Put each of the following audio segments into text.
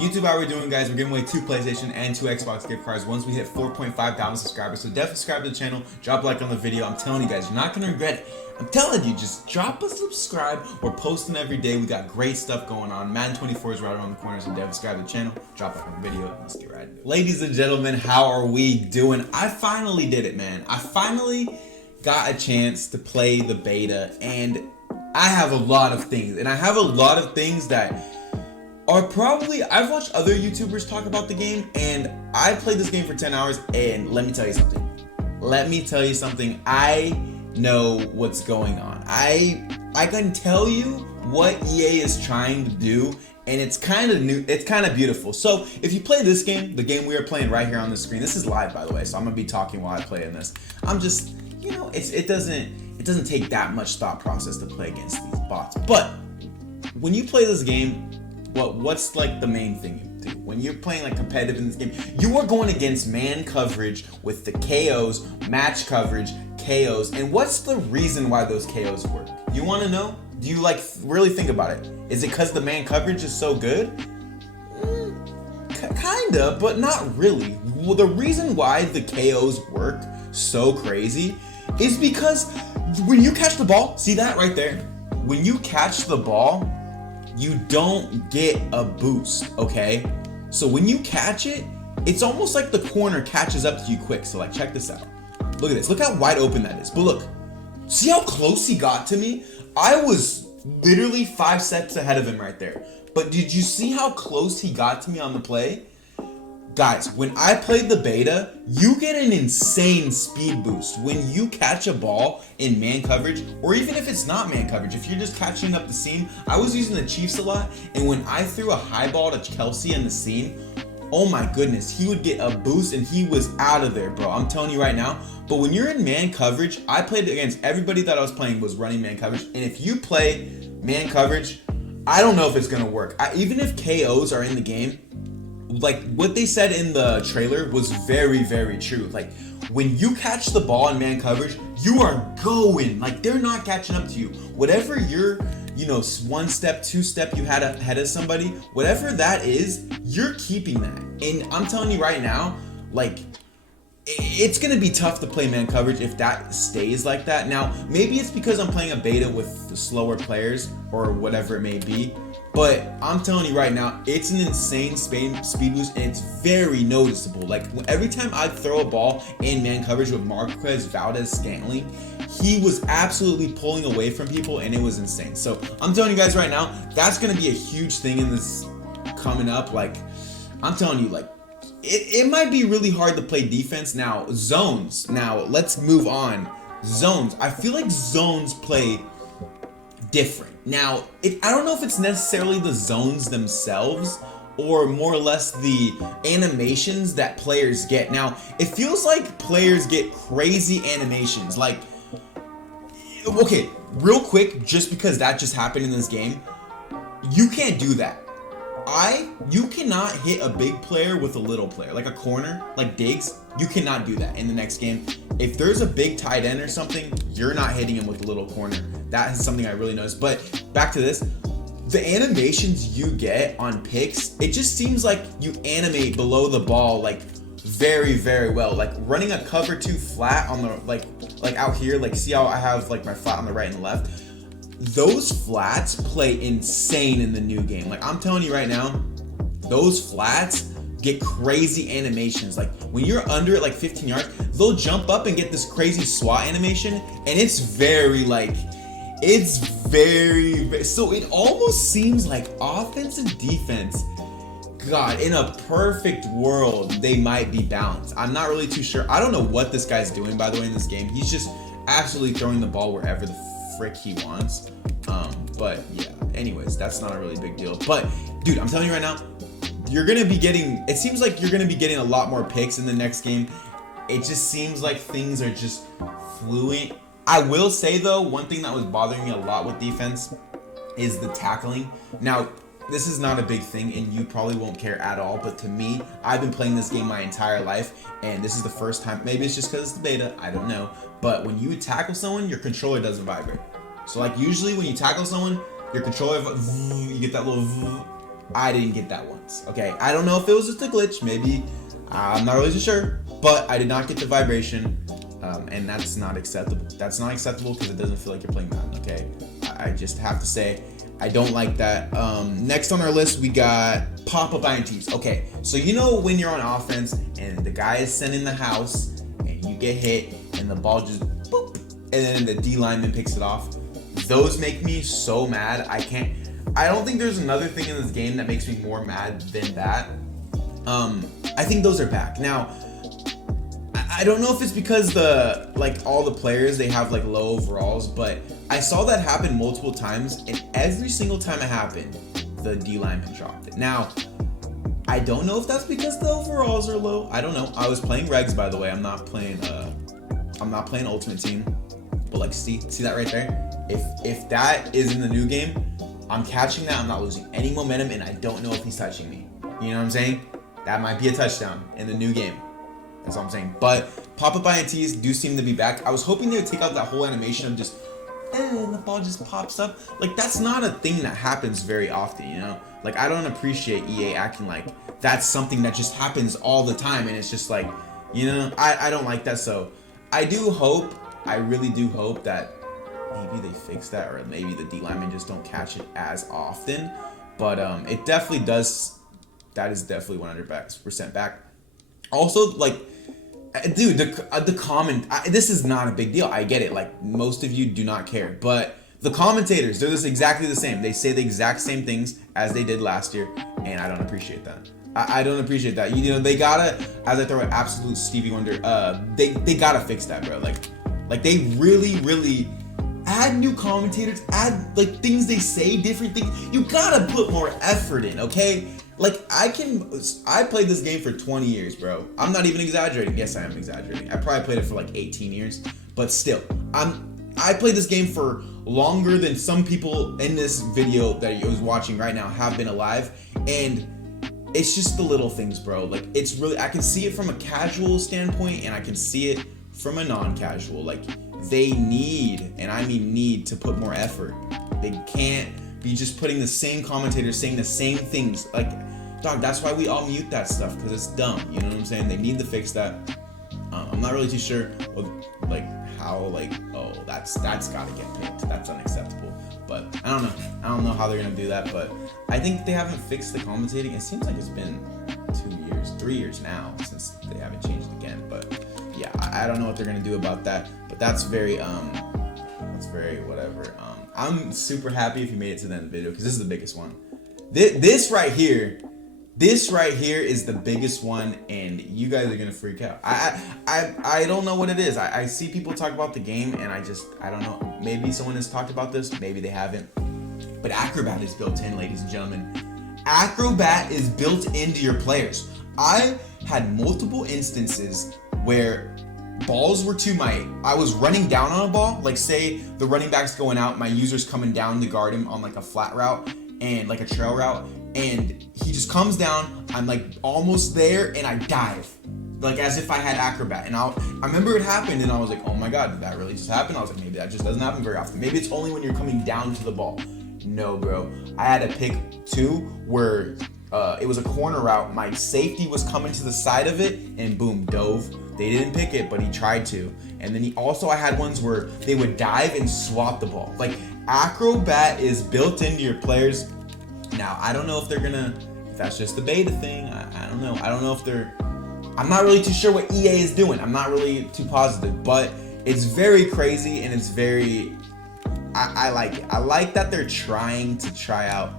YouTube, how we're doing, guys? We're giving away 2 PlayStation and 2 Xbox gift cards once we hit 4,500 subscribers. So definitely subscribe to the channel, drop a like on the video. I'm telling you guys, you're not gonna regret it. I'm telling you, just drop a subscribe. We're posting every day. We got great stuff going on. Madden 24 is right around the corner, so definitely subscribe to the channel, drop a like on the video. Let's get right into it. Ladies and gentlemen, how are we doing? I finally did it, man. I finally got a chance to play the beta, and I have a lot of things, that are probably, I've watched other YouTubers talk about the game, and I played this game for 10 hours, and let me tell you something. I know what's going on. I can tell you what EA is trying to do, and it's kind of new, it's kind of beautiful. So if you play this game, the game we are playing right here on the screen, this is live, by the way, so I'm gonna be talking while I play in this. I'm just, you know, it doesn't take that much thought process to play against these bots. But when you play this game, what's like the main thing you do? When you're playing like competitive in this game, you are going against man coverage with the KOs, match coverage, KOs, and what's the reason why those KOs work? You want to know? Do you like really think about it? Is it because the man coverage is so good? Kinda, but not really. Well, the reason why the KOs work so crazy is because when you catch the ball, see that right there? When you catch the ball, you don't get a boost, okay? So when you catch it, it's almost like the corner catches up to you quick. So like, check this out. Look at this, look how wide open that is. But look, see how close he got to me? I was literally 5 steps ahead of him right there. But did you see how close he got to me on the play? Guys, when I played the beta, you get an insane speed boost when you catch a ball in man coverage, or even if it's not man coverage, if you're just catching up the seam. I was using the Chiefs a lot, and when I threw a high ball to Kelsey in the seam, oh my goodness, he would get a boost and he was out of there, bro. I'm telling you right now. But when you're in man coverage, I played against everybody that I was playing was running man coverage, and if you play man coverage, I don't know if it's gonna work. Even if KOs are in the game, like what they said in the trailer was very, very true. Like when you catch the ball in man coverage, you are going, like they're not catching up to you. Whatever your, you know, 1 step, 2 step you had ahead of somebody, whatever that is, you're keeping that. And I'm telling you right now, like it's gonna be tough to play man coverage if that stays like that. Now, maybe it's because I'm playing a beta with the slower players or whatever it may be, but I'm telling you right now, it's an insane speed boost, and it's very noticeable. Like every time I throw a ball in man coverage with Marquez Valdez-Scantling, he was absolutely pulling away from people, and it was insane. So I'm telling you guys right now, that's gonna be a huge thing in this coming up. Like I'm telling you, like it might be really hard to play defense. Now zones, now let's move on. Zones, I feel like zones play different. Now, I don't know if it's necessarily the zones themselves or more or less the animations that players get. Now, it feels like players get crazy animations. Like, okay, real quick, just because that just happened in this game, you can't do that. You cannot hit a big player with a little player, like a corner, like Diggs. You cannot do that in the next game. If there's a big tight end or something, you're not hitting him with a little corner. That is something I really noticed. But back to this, the animations you get on picks, it just seems like you animate below the ball like very, very well. Like running a cover 2 flat on the like out here, like see how I have like my flat on the right and the left. Those flats play insane in the new game. Like I'm telling you right now, those flats get crazy animations. Like when you're under it like 15 yards, they'll jump up and get this crazy SWAT animation, and it's very like, it's very, so it almost seems like offense and defense, God, in a perfect world, they might be balanced. I'm not really too sure. I don't know what this guy's doing, by the way, in this game. He's just absolutely throwing the ball wherever the frick he wants. But yeah, anyways, that's not a really big deal. But dude, I'm telling you right now, you're gonna be getting, it seems like you're gonna be getting a lot more picks in the next game. It just seems like things are just fluent. I will say though, one thing that was bothering me a lot with defense is the tackling. Now, this is not a big thing and you probably won't care at all, but to me, I've been playing this game my entire life, and this is the first time, maybe it's just because it's the beta, I don't know, but when you tackle someone, your controller doesn't vibrate. So like usually when you tackle someone, your controller, you get that little, I didn't get that once. Okay, I don't know if it was just a glitch. Maybe I'm not really too sure, but I did not get the vibration, and that's not acceptable. That's not acceptable because it doesn't feel like you're playing Madden. Okay, I just have to say I don't like that. Next on our list we got pop-up INTs. Okay, so you know when you're on offense and the guy is sending the house and you get hit and the ball just boop, and then the D lineman picks it off. Those make me so mad. I don't think there's another thing in this game that makes me more mad than that. I think those are back. Now, I don't know if it's because all the players, they have like low overalls, but I saw that happen multiple times, and every single time it happened, the D lineman dropped it. Now, I don't know if that's because the overalls are low. I don't know. I was playing regs, by the way. I'm not playing Ultimate Team. But like, see that right there? If that is in the new game, I'm catching that. I'm not losing any momentum, and I don't know if he's touching me. You know what I'm saying? That might be a touchdown in the new game. That's all I'm saying. But pop-up INTs do seem to be back. I was hoping they would take out that whole animation of just, and the ball just pops up. Like, that's not a thing that happens very often, you know? Like, I don't appreciate EA acting like that's something that just happens all the time, and it's just like, you know, I don't like that. So I really do hope that maybe they fix that, or maybe the D linemen just don't catch it as often. But it definitely does. That is definitely 100% back. Also, like, dude, the comment. This is not a big deal. I get it. Like, most of you do not care, but the commentators, they're just exactly the same. They say the exact same things as they did last year, and I don't appreciate that. I don't appreciate that. You know, they gotta, as I throw an absolute Stevie Wonder, they gotta fix that, bro. Like they really add new commentators, add like things they say, different things. You gotta put more effort in, okay? Like I played this game for 20 years, bro. I'm not even exaggerating. Yes, I am exaggerating. I probably played it for like 18 years, but still, I played this game for longer than some people in this video that you're watching right now have been alive, and it's just the little things, bro. Like, it's really, I can see it from a casual standpoint, and I can see it from a non-casual. Like, they need, and I mean need, to put more effort. They can't be just putting the same commentators saying the same things. Like, dog, that's why we all mute that stuff, because it's dumb. You know what I'm saying? They need to fix that. I'm not really too sure, like, how, like, oh, that's gotta get picked. That's unacceptable. But I don't know how they're gonna do that, but I think they haven't fixed the commentating. It seems like it's been 3 years now since they haven't changed again. But yeah, I don't know what they're gonna do about that. But that's very whatever. I'm super happy if you made it to the end of the video, because this is the biggest one. This right here is the biggest one, and you guys are gonna freak out. I don't know what it is. I see people talk about the game, and I don't know. Maybe someone has talked about this, maybe they haven't. But Acrobat is built in, ladies and gentlemen. Acrobat is built into your players. I had multiple instances where balls were I was running down on a ball, like say the running back's going out, my user's coming down to guard him on like a flat route and like a trail route, and he just comes down, I'm like almost there, and I dive. Like as if I had Acrobat. And I remember it happened, and I was like, oh my god, did that really just happen? I was like, maybe that just doesn't happen very often. Maybe it's only when you're coming down to the ball. No, bro. I had a pick too where it was a corner route. My safety was coming to the side of it, and boom, dove. They didn't pick it, but he tried to. And then I had ones where they would dive and swat the ball. Like, Acrobat is built into your players. Now, I don't know if if that's just the beta thing. I don't know. I don't know if I'm not really too sure what EA is doing. I'm not really too positive, but it's very crazy, and it's very, I like it. I like that they're trying out,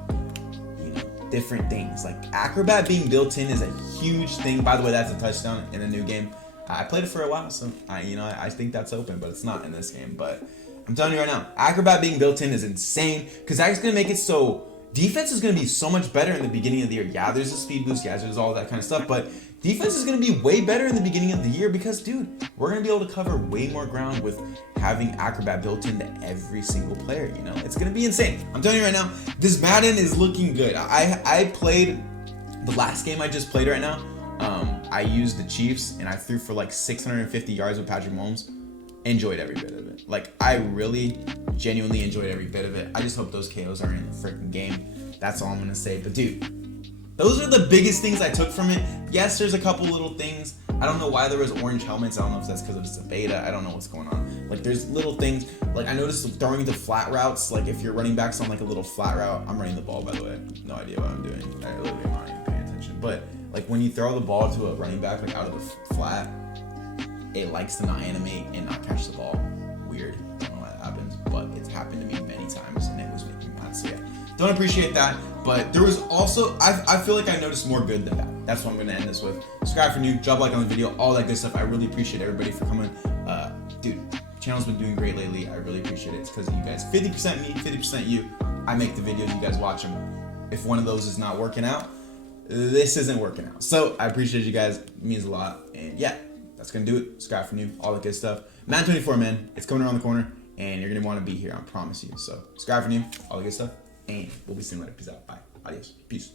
different things. Like, Acrobat being built in is a huge thing. By the way, that's a touchdown in a new game. I played it for a while, so I think that's open, but it's not in this game. But I'm telling you right now, Acrobat being built in is insane, because that's gonna make it so defense is gonna be so much better in the beginning of the year. Yeah, there's a speed boost, yeah, there's all that kind of stuff, but defense is gonna be way better in the beginning of the year, because, dude, we're gonna be able to cover way more ground with having Acrobat built into every single player. It's gonna be insane. I'm telling you right now, this Madden is looking good. I played the last game I just played right now. I used the Chiefs, and I threw for like 650 yards with Patrick Mahomes. Enjoyed every bit of it. Like, I really genuinely enjoyed every bit of it. I just hope those KOs are in the freaking game. That's all I'm gonna say. But dude, Those are the biggest things I took from it. Yes, there's a couple little things. I don't know why there was orange helmets. I don't know if that's because it's a beta. I don't know what's going on. Like, there's little things. Like, I noticed throwing the flat routes. Like, if your running back's on like a little flat route, I'm running the ball, by the way. No idea what I'm doing. I literally am not even paying attention. But like, when you throw the ball to a running back, like out of the flat, it likes to not animate and not catch the ball. Weird. I don't know why that happens, but it's happened to me many times, and it was making me mad. So yeah, don't appreciate that. But there was also, I feel like I noticed more good than bad. That's what I'm gonna end this with. Subscribe for new, drop a like on the video, all that good stuff. I really appreciate everybody for coming. Dude, channel's been doing great lately. I really appreciate it. It's because of you guys. 50% me, 50% you. I make the videos, you guys watch them. If one of those is not working out, this isn't working out. So I appreciate you guys. It means a lot. And yeah, that's gonna do it. Subscribe for new, all that good stuff. Madden 24, man. It's coming around the corner, and you're gonna want to be here. I promise you. So subscribe for new, all the good stuff, and we'll be seeing you later. Peace out. Bye. Adios. Peace.